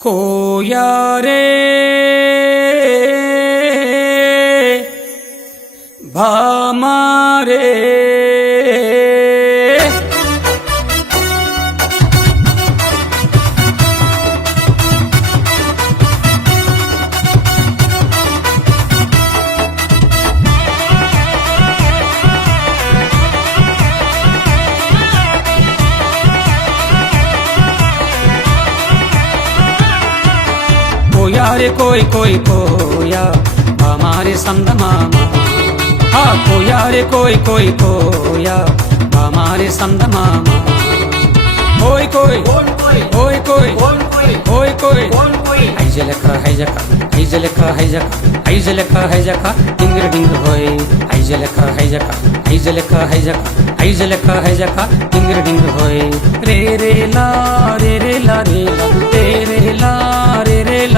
কোয়ারে ভামারে हमारे कोई कोई कोया हमारे समद मामा हा खोया रे कोई कोई कोया हमारे समद मामा कोई कोई कोई कोई कोई कोई हैज़ लेखा हैज़ हैज़ लेखा लेखा हैज़ डिंग डिंग होय हैज़ लेखा हैज़ हैज़ लेखा लेखा हैज़ डिंग डिंग होय रे रे ला रे रे ला रे ला रे रे ला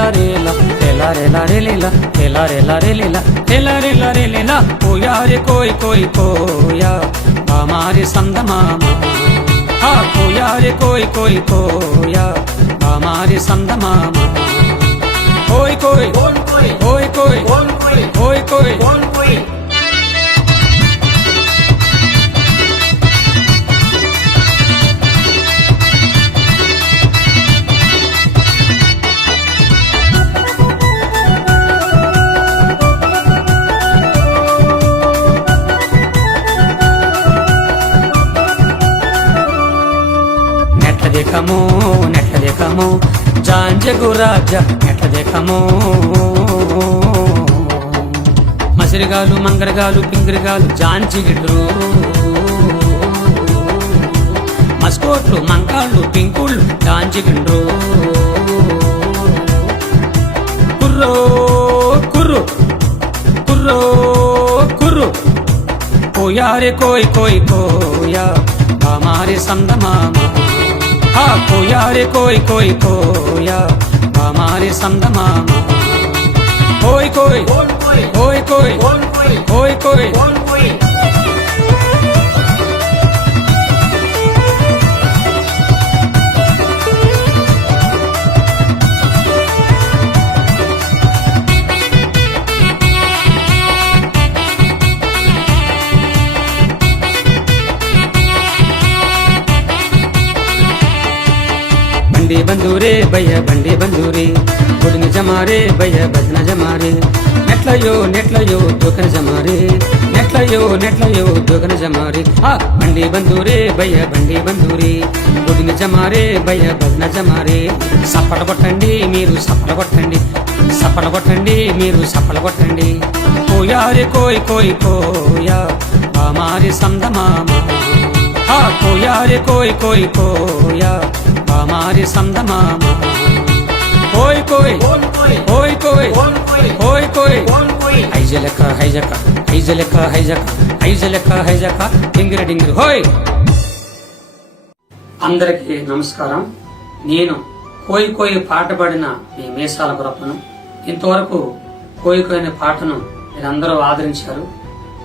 రేల ఎలా రేలా రేలిలా ఎలా రేలా రేలిలా ఎలా రేలా రేలిలా. పోయారే కోయి కోయి కోయా. బామారి సందమామ ఆ పోయారే కోయి కోయి కోయా. బామారి సందమామ కోయి కోయి కోయి కోయి కోయి కోయి కోయి. দেখমো নেটটা দেখমো জান যে গো রাজা మసిరిగాలు మంగరగాలు పింగరిగాలు జాంచి జాంచిగిడ్రు మస్కోట్లు మంకాళ్ళు పింకుళ్ళు జాంచిగిండ్రు కుర్రో కుర్రు కుర్రో కుర్రు. కోయారే కోయ్ కోయ్ కోయా మారే సందమామా. हाँ कोया रे कोई कोई कोया हमारे संद मामा ओय कोई ओय कोई ओय कोई బందూరే భయ బండి బందూరే గుడి నిజమారే భయ భజన జమారే. నెట్లయో నెట్లయో దుఃఖన జమారే. నెట్లయో నెట్లయో దుఃఖన జమారే. ఆ బండి బందూరే భయ బండి బందూరే గుడిని జమారే భయ భజన జమారే. సప్పల కొట్టండి మీరు సప్పల కొట్టండి. సప్పల కొట్టండి మీరు సప్పల కొట్టండి. కోయారి కోయి కోయి కోయా. మారి సందమామా కోయారి కోయి కోయి కోయా. மாறி சந்தமா ஓய் கோய் ஓய் கோய் ஓய் கோய் ஐஜலக்கா ஹைஜக்கா ஐஜலக்கா ஹைஜக்கா ఐజలక్క హైజక్క డింగిర డింగిరి హోయ్. అందరికి నమస్కారం. నేను కోయి కోయి పాట పాడిన మీ మేసాల గొప్పను ఇంతవరకు కోయి కోయిన పాటను మీరందరూ ఆదరించారు.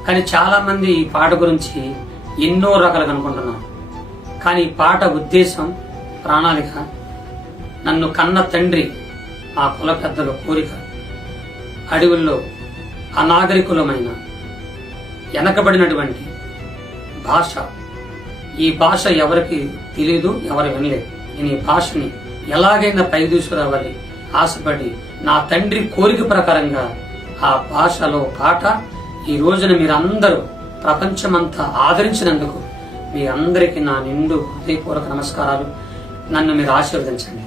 కానీ చాలా మంది ఈ పాట గురించి ఎన్నో రకాలు అనుకుంటున్నారు. కానీ ఈ పాట ఉద్దేశం ప్రణాళిక నన్ను కన్న తండ్రి ఆ కుల పెద్దల కోరిక అడవుల్లో అనాగరికులమైన వెనకబడినటువంటి భాష. ఈ భాష ఎవరికి తెలియదు ఎవరు వినలేదు. నేను ఈ భాషని ఎలాగైనా పై తీసుకురావాలి ఆశపడి నా తండ్రి కోరిక ప్రకారంగా ఆ భాషలో పాట ఈ రోజున మీరందరూ ప్రపంచమంతా ఆదరించినందుకు మీ అందరికీ నా నిండు హృదయపూర్వక నమస్కారాలు. నన్ను మీరు ఆశీర్వదించండి.